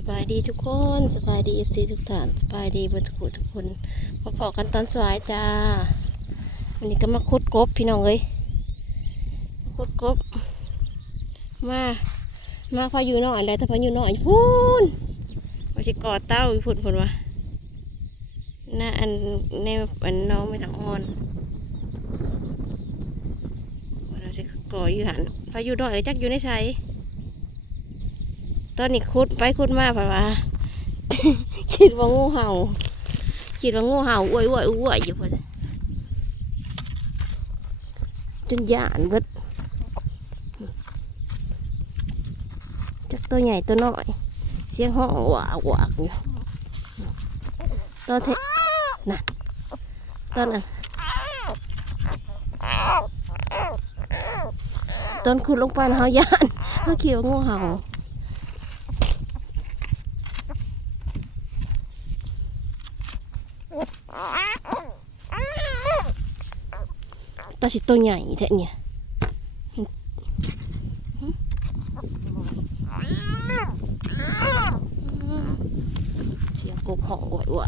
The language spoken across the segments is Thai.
สบายดีทุกคนสบายดีเอฟซีทุกท่านสบายดีบนทุกทุกคนมาพอกันตอนสวายจ้าวันนี้ก็มาคุดกบพี่น้องเอ้ยคุดกบ มามาพายุหน่อยแล้วถ้าพายุหน่อยพูนมาสิกอดเต้าพูนพูนวะหน้าอันในอันน้องไม่ทางอ่อนเราสิก่ออยู่หันพายุหน่อยจักอยู่ในไส ตอนนี้คุดไปคุดมาผ่าว่าคิดว่างูเห่าคิดว่างูเห่าอ้วยอ้วยอ้วยอยู่พอดีจนหยานเบิดจากตัวใหญ่ตัวน้อย เสียงห้องหวากหวากอยู่ตอนเทนั่นตอนนั้นตอนขุดลงไปนะเขายานเขาคิดว่างูเห่า ตาสิตัวใหญ่แท้เนี่ยเสียงกบห้องไหว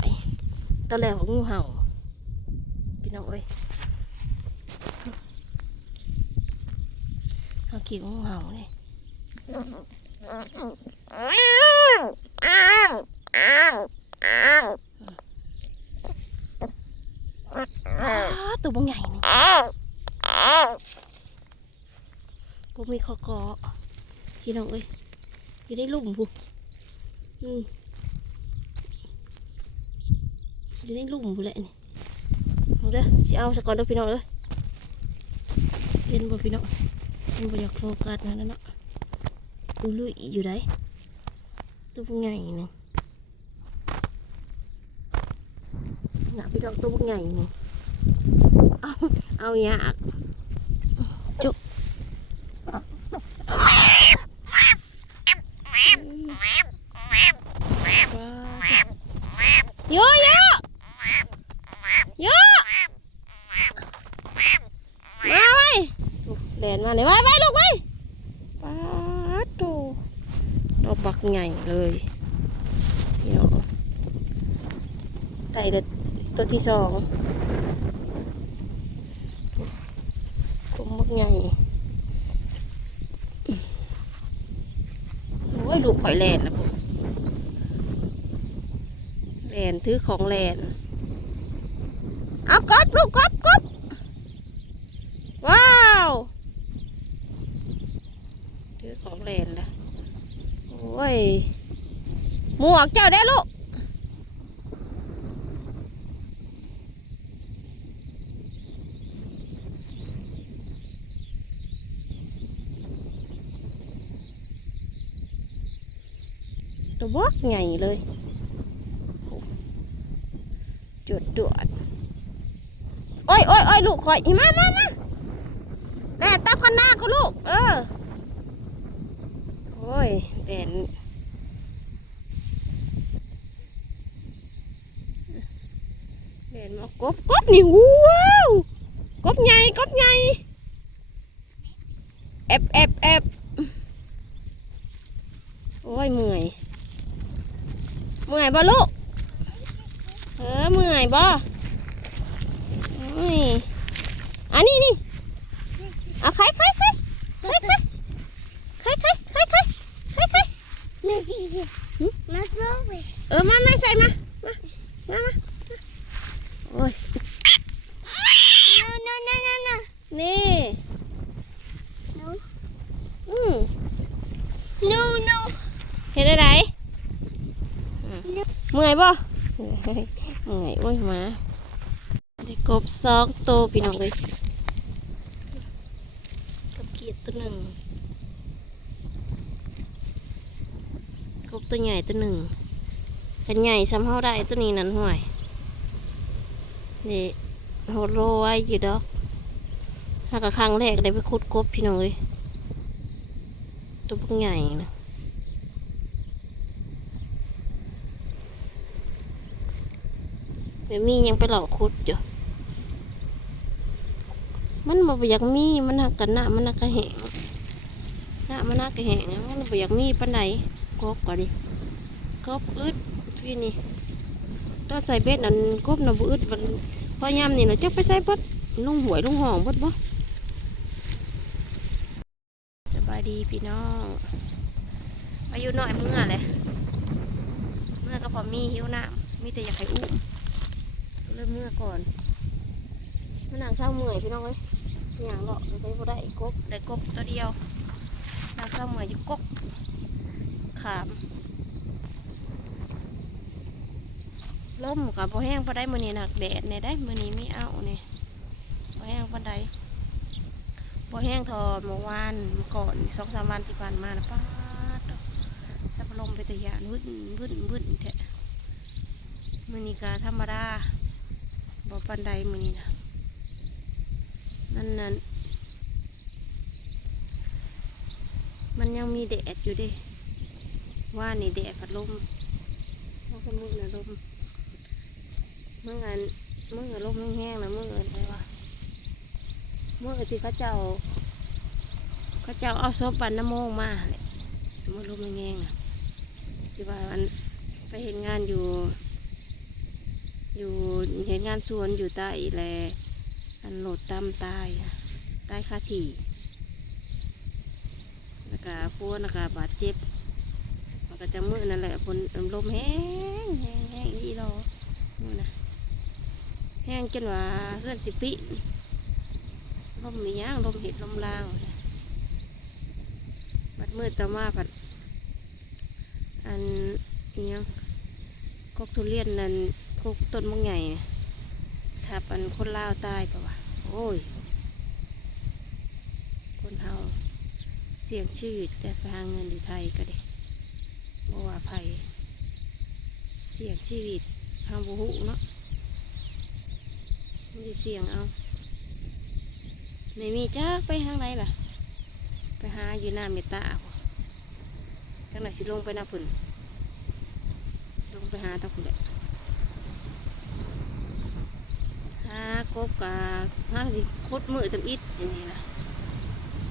ๆตอนแรกของงูเห่าพี่น้องเอ้ยเขาขี่งูเห่าเลยอ้าวอ้าว ตัวบางใหญ่นี่ผมมีคอกอพี่น้องเอ้ยอยู่ได้ลุ่มพูอืมอยู่ในลุ่มพูแหละนี่เอาเด้อสิเอาสกก่อนเด้อพี่น้องเอ้ยเห็นบ่พี่น้องเห็นบ่อยากโฟกัสนะนั่นเนาะอุลุยอยู่ไหนตัวบางใหญ่นี่หนักพี่ดอกตัวใหญ่นี่ เอาเอาอยากจุเยอะเยอะเยอะมาไว้แดนมาเลยไว้ไว้ลูกไว้ป้าดโตดอกบักใหญ่เลยพี่น้องได้เลยตัวที่สอง มักใหญ่โอ้ยลูกข่อยแลนนะผมแลนถือของแลนเอากบลูกกบกบว้าวถือของแลนละโอ้ยหมวกเจ้าได้ลูก ตัวบกใหญ่เลยจวดจวดโอ้ยโอ้ยโอ้ยลูกข่อยอีมามามาแม่ตับข้างหน้าเขาลูก เออ โอ้ยแดนแดนมากบกบนี่ว้าวกบใหญ่กบใหญ่แอบแอบแอบโอ้ยเมื่อย เมื่อยบ่ลูก เออเมื่อยบ่อุ้ยอันนี้นี่ เมื่อยบ่เมื่อยโอ้ยมาได้กบสองโตวพี่น้องเลยกับเกียดตัวหนึ่งกบตัวใหญ่ตัวหนึ่งกันใหญ่ซ้ำเฮาได้ตัวนี้นั่นห่วยนี่โหดโลไว้อยู่ดอกถ้ากับครั้งแรกได้ไปขุดกบพี่น้องเลยตัวพวกใหญ่นะ เดี๋ยวมียังไปหลอกขุดอยู่มันบ่อยากมีมันหักกันหน้ามันหักกระแหงหน้ามันหักกระแหงมันบ่อยากมีปานใดกบก็ดิกบอึดพี่นี่ตอนใส่เบ็ดนั่นกบน่ะบ่อึดมันพอยามนี่น่ะจักไปใส่เบดลุงหวยลุงห้องเบดบ่สบายดีพี่น้องอายุน้อยเมื่อเลยเมื่อก็พอมีหิวน้ำมีแต่อยากให้อุ้ม เลยเมื่อก่อนมันหนังเศร้าเมื่อยพี่น้องเอ้ยอย่างเลาะไปบ่ได้กบได้กบตัวเดียวหนังเศร้าเมื่อยอยู่กบขามลมกับพอแห้งพอได้มือนี้หนักแดดเนี่ยได้มือนี้ไม่เอาเนี่ยพอแห้งพอได้พอแห้งทอเมื่อวานเมื่อก่อนสองสามวันที่ผ่านมานะป้าสับลมไปแต่ยานวึ่นวึ่นวึ่นแท้มือนี้กาธรรมดา บอปันใดมือนี้นะนั่นนั่นมันยังมีแดดอยู่ดิว่านี่แดดพัดลมว่าเมือนะลมเมื่อไงเมื่อลมแห้งๆนะเมื่ออะไรวะเมื่อที่เขาเจ้าเขาเจ้าเอาซบปันน้ำโมงมาเลยเมื่อลมแห้งๆนะที่ว่ามันไปเห็นงานอยู่ อยู่เห็นงานสวนอยู่ใต้แลอันโหลดตั้มใต้ใต้คาถี่แล้วก็พวกแล้วก็บาดเจ็บมันก็จะมือนั่นแหละฝนลมแห้งแห้งแห้งอีรอมือนะแห้งจนว่าเพื่อนสิปิลมมีย่างลมเห็ดลมลาวบัดมืดต่อมาผัดอันอิหยังกกทุเรียนนั่น กกต้นมังใหญ่ทับอันคนลาวตายปะวะโอ้ย คนเฮาเสี่ยงชีวิตแต่ไปหาเงินอยู่ไทยก็ด้บ่ว่าภัยเสี่ยงชีวิตทางบุหุเนาะมันจะเสียงเอาไม่มีจ้าไปทางไหนล่ะ ไปหาอยู่หน้าเมตตาจังไหนสิลงไปหน้าพุ่นลงไปหาตะพุ่นแหละ หากบกับหาสิคดมือตำอิดอย่างนี้ล่ะ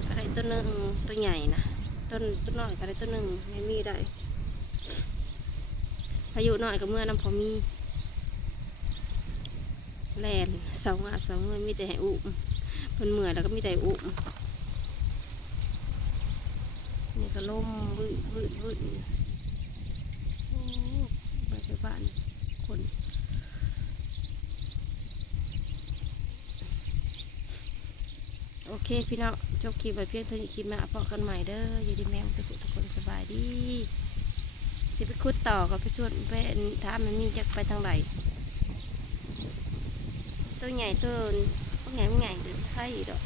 ก็ได้ต้นหนึ่งตัวใหญ่นะต้นต้นน้อยก็ได้ต้นหนึ่งไม่มีได้พายุน้อยกับเมื่อน้ำพอมีแลนเสาอาบเสาเงินมีแต่ให้อุ้มเพิ่นเมื่อแล้วก็มีแต่อุ้มนี่ก็ล่มวืดวืดวืดโอ้ไปไปบ้านคน โอเคพี่น้องจบคลิปไปเพียงเท่านี้คลิปหน้าพอกันใหม่เด้ออยู่ดีแม่งทุกทุกคนสบายดีจะไปคุดต่อกับไปชวนไปถามมันมีจะไปทางไหนตัวใหญ่ตัวตัวใหญ่ไม่ใหญ่เดือไทยดอก